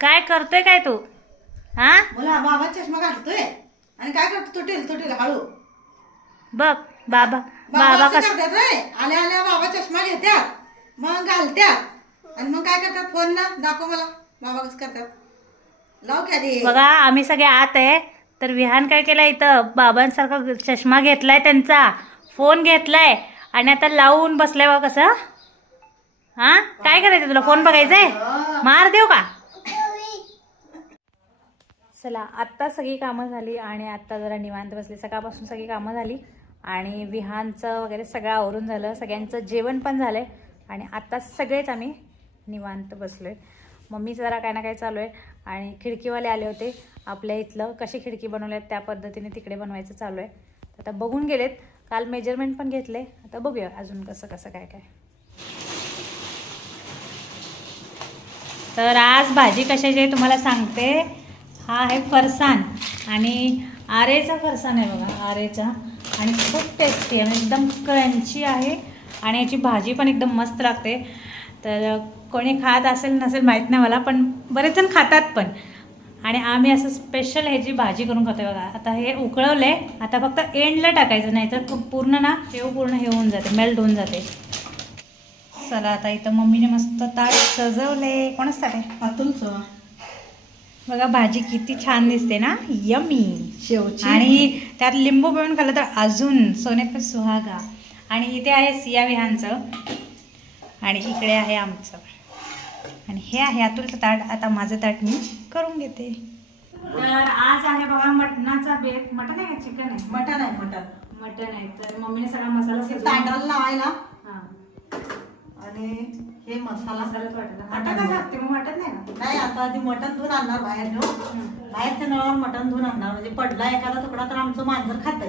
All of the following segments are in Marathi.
काय करतोय काय तू? हा? मला बाबा चष्मा घालतोय. आणि काय करतो? तो टेल तो टेल हळू. बघ बाबा बाबा कस करतात रे आल्या आल्या बाबा चष्मा घेत्यात मग घालत्यात आणि मग काय करतात? फोन ना दाखव मला. बाबा कसं करतात? लाव की आधी. बघा आम्ही सगळे आत आहे. तर विहान काय केलं इथं? बाबांसारखा चष्मा घेतलाय त्यांचा. फोन घेतलाय. आणि आता लावून बसलाय बघा कसं. हा? काय करायचं तुला? फोन बघायचंय? मार देऊ का? चला आत्ता सगळी कामं झाली आणि आत्ता जरा निवांत बसली. सकाळपासून सगळी कामं झाली आणि विहानचं वगैरे सगळं आवरून झालं. सगळ्यांचं जेवण पण झालं आहे आणि आत्ता सगळेच आम्ही निवांत बसलो आहे मम्मी जरा काय ना काय चालू आहे आणि खिडकीवाले आले होते. आपल्या इथलं कशी खिडकी बनवल्यात आहेत त्या पद्धतीने तिकडे बनवायचं चालू आहे. आता बघून गेलेत. काल मेजरमेंट पण घेतले आता बघूया अजून कसं कसं काय काय. तर आज भाजी कशाची आहे तुम्हाला सांगते. हा आहे फरसाण आणि आरेचा फरसाण आहे बघा आरेचा. आणि खूप टेस्टी आहे आणि एकदम क्रंची आहे. आणि याची भाजी पण एकदम मस्त लागते. तर कोणी खात असेल नसेल माहीत नाही मला पण बरेच जण खातात पण. आणि आम्ही असं स्पेशल ह्याची भाजी करून खातो बघा. आता हे उकळवलं आहे आता फक्त एंडला टाकायचं नाही तर पूर्ण ना शेव पूर्ण हे होऊन जाते मेल्ट होऊन जाते. चला आता इथं मम्मीने मस्त ताट सजवले. कोणच ताट आहे? अतुलचं बघा भाजी किती छान दिसते ना? यमी शेवची. आणि त्यात लिंबू पिळून खाल्लं तर अजून सोने पे सुहागा. आणि इथे आहे सिया विहानचं. आणि इकडे आहे आमचं. आणि हे आहे अतुलचं ताट. आता माझं ताट मी करून घेते. तर आज आहे बघा मटणाचा बेत. मटण आहे का चिकन आहे? मटण आहे मटण. मटण आहे. तर मम्मीने सगळा मसाला तांदळाला लावायला. हां. आणि हे मसाला. मसालाच वाटला मटण मटण कसं असते मग. वाटत नाही ना? नाही आता आधी मटण धुवून आणणार बाहेर घेऊन बाहेरच्या नळावर मटण धुवून आणणार. म्हणजे पडला एखादा तुकडा तर आमचं मांजर खात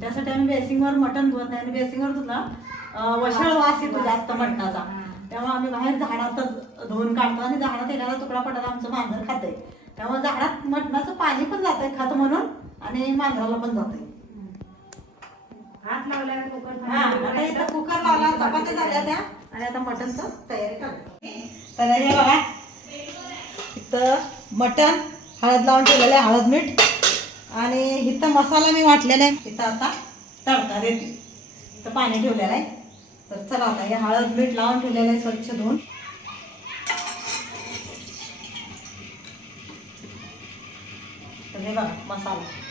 त्यासाठी आम्ही बेसिंगवर मटण धुवत नाही. आणि बेसिंगवर धुतला अं, वशाळ वास येतो जास्त मटणाचा. तेव्हा आम्ही बाहेर झाडातच धुवून काढतो आणि झाडात एखादा तुकडा पडला आमचं मांजर खातंय. त्यामुळे झाडात मटणाचं पाणी पण जातंय खात म्हणून आणि मांजराला पण जातंय. हात लावल्यावर कुकर हा, कुकर लावला चपात्या झाल्या त्या. आणि आता मटनचं तयारी करतो. तर हे बघा इथं मटन हळद लावून ठेवलेलं आहे हळद मीठ. आणि इथं मसाला मी वाटलेला आहे. इथं आता तडका देते. इथं पाणी ठेवलेलं आहे. तर चला आता हे हळद मीठ लावून ठेवलेलं आहे स्वच्छ धुवून. तर हे बघा मसाला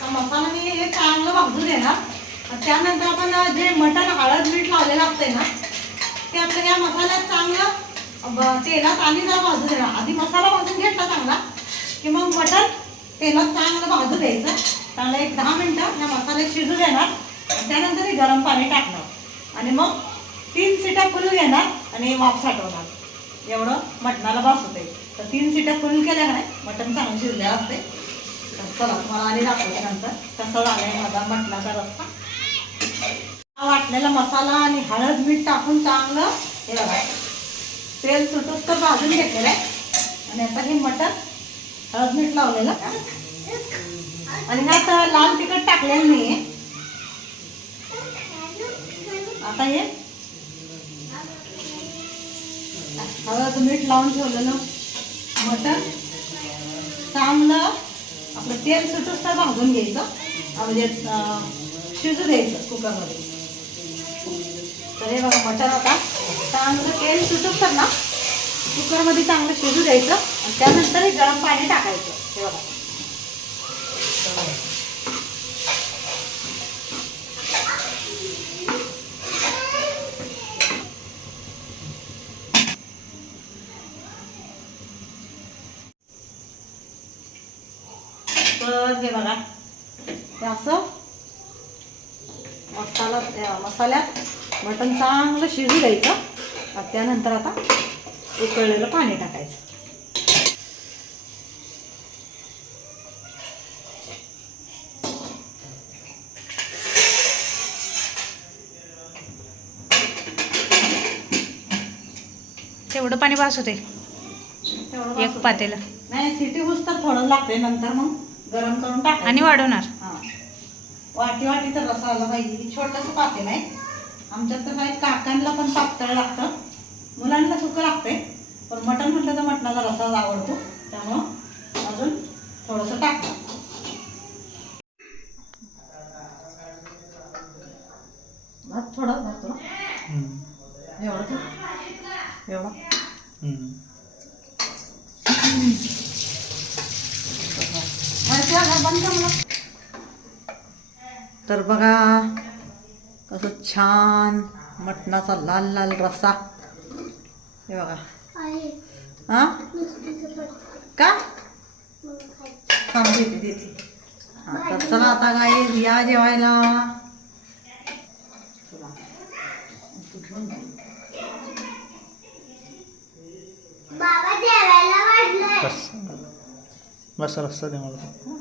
हा मसाला मी हे आहे ना त्यानंतर आपण जे मटण हळद मीठ लावलेलं असतंय ना ते आपलं या मसाल्यात चांगलं तेलात आणि जर भाजू देणार आधी मसाला भाजून घेतला चांगला की मग मटण तेलात चांगलं भाजू द्यायचं चांगलं एक दहा मिनटं या मसाल्यात शिजू देणार. त्यानंतर गरम पाणी टाकणार. आणि मग तीन सिटा फुलू घेणार आणि वाफ साठवणार. एवढं मटणाला भासू होते तर तीन सिटा फुल केल्या नाही मटण चांगलं शिजलेलं असते चला तुम्हाला आणि दाखवते नंतर. कसं झालंय माझा मटणाचा रस्ता हा वाटलेला मसाला आणि हळद मीठ टाकून चांगलं हे बघा. तेल सुटूस तर भाजून घेतलेलं आहे आणि आता हे मटण हळद मीठ लावलेलं. आणि आता लाल तिखट टाकलेलं नाहीये. आता हे हळद मीठ लावून ठेवलेलं मटण. चांगलं आपलं तेल सुटूस तर भाजून घ्यायचं. म्हणजे शिजू द्यायचं कुकरमध्ये. तर हे बघा मटण आता चांगलं तेल सुटूस तर ना कुकरमध्ये चांगलं शिजू द्यायचं. आणि त्यानंतर हे गरम पाणी टाकायचं. हे बघा. तर हे बघा. हे असं. मसाला मसाल्यात मटण चांगलं शिजू द्यायचं. आणि त्यानंतर आता उकळलेलं पाणी टाकायचं. तेवढं पाणी वास होते एक पातेलं. नाही सिटी हुस तर थोडं लागते नंतर मग. गरम करून टाकायचं. आणि वाढवणार. हा. वाटी वाटी तर रसा आला पाहिजे. छोटस पाते नाही. आमच्यात तर काही काकांना पण पातळ लागतं. मुलांना सुकं लागतंय. पण मटण म्हटलं तर मटणाचा रसा आवडतो. त्यामुळं अजून थोडंसं टाकतं. भात थोडा भात थोडा. एवढं एवढा वरती आला, बंद कर मला. तर बघा कसं छान मटणाचा लाल लाल रस्सा हे बघा. हा? का? हा देते देते. हा, तर चला आता काय या जेवायला. चला. बाबा जेवायला बस रस्ता दे मला.